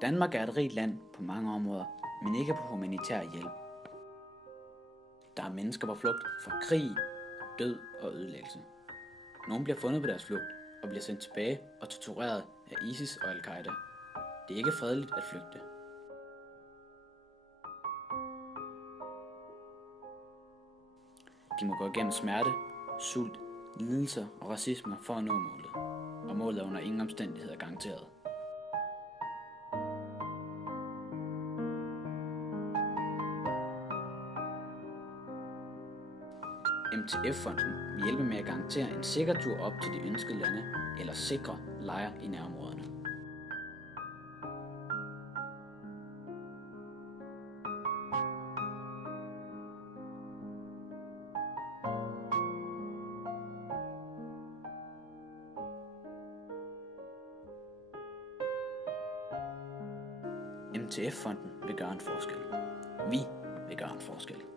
Danmark er et rigt land på mange områder, men ikke på humanitær hjælp. Der er mennesker på flugt fra krig, død og ødelæggelse. Nogle bliver fundet på deres flugt og bliver sendt tilbage og tortureret af ISIS og Al-Qaida. Det er ikke fredeligt at flygte. De må gå igennem smerte, sult, lidelser og racisme for at nå målet. Og målet er under ingen omstændigheder garanteret. MTF-fonden vil hjælpe med at garantere en sikker tur op til de ønskede lande eller sikre lejre i nærområderne. MTF-fonden vil gøre en forskel. Vi vil gøre en forskel.